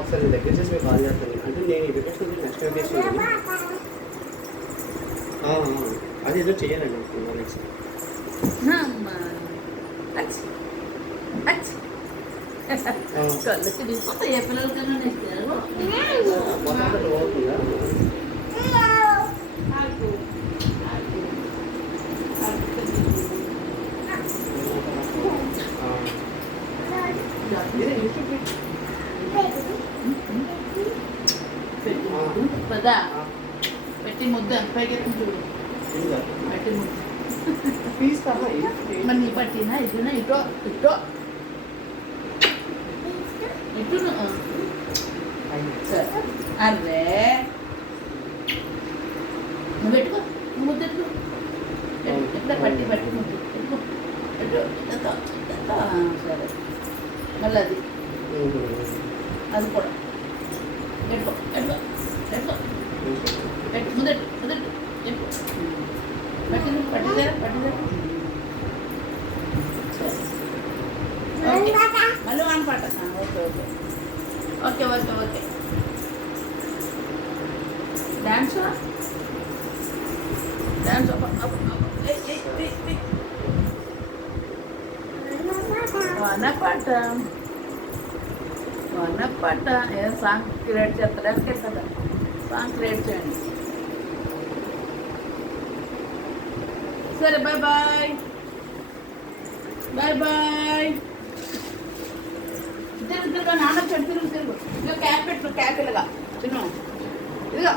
ఒకసారి దగ్గర చేసి మీకు కాల్ చేస్తాను. అంటే నేను ఈ రిక్వెస్ట్ నెక్స్ట్ టైం చేసి అది ఏదో చేయాలండి నెక్స్ట్. కళ్ళకి తీసుకుంటే ఏ పిల్లలకైనా నేర్చారు. పదా పెట్టి ముద్ద పైకి చూడు. పెట్టి ముద్ద మరి నీ పట్టినా ఇటునా ఇటో ఇటో ఇటును. అర్రే నువ్వు పెట్టుకో, నువ్వు ముద్ద పెట్టుకో. ఎట్లా పట్టి పట్టి ముద్ద పెట్టుకో. సరే మళ్ళీ అది అది కూడా పెట్టుకో పెట్టుకో పెట్టుకో పెట్టు ముద్దట్టు ముద్దట్టు పెట్టు పట్టింది పట్టిదేరా పట్టిదేరా. ఓకే మళ్ళీ వన్ పాట. Okay okay okay okay okay dance dance వనపాట వనపాట. ఏదో సాంగ్ క్రియేట్ చేస్తారా కదా, సాంగ్ క్రియేట్ చేయండి. సరే బాయ్ బాయ్ బాయ్ బాయ్. తిరుగు తిరుగు నాన్న చెడు తిరుగు తిరుగు. ఇదిగో క్యాప్ పెట్టు, క్యాప్ ఇలాగా చిన్న ఇదిగో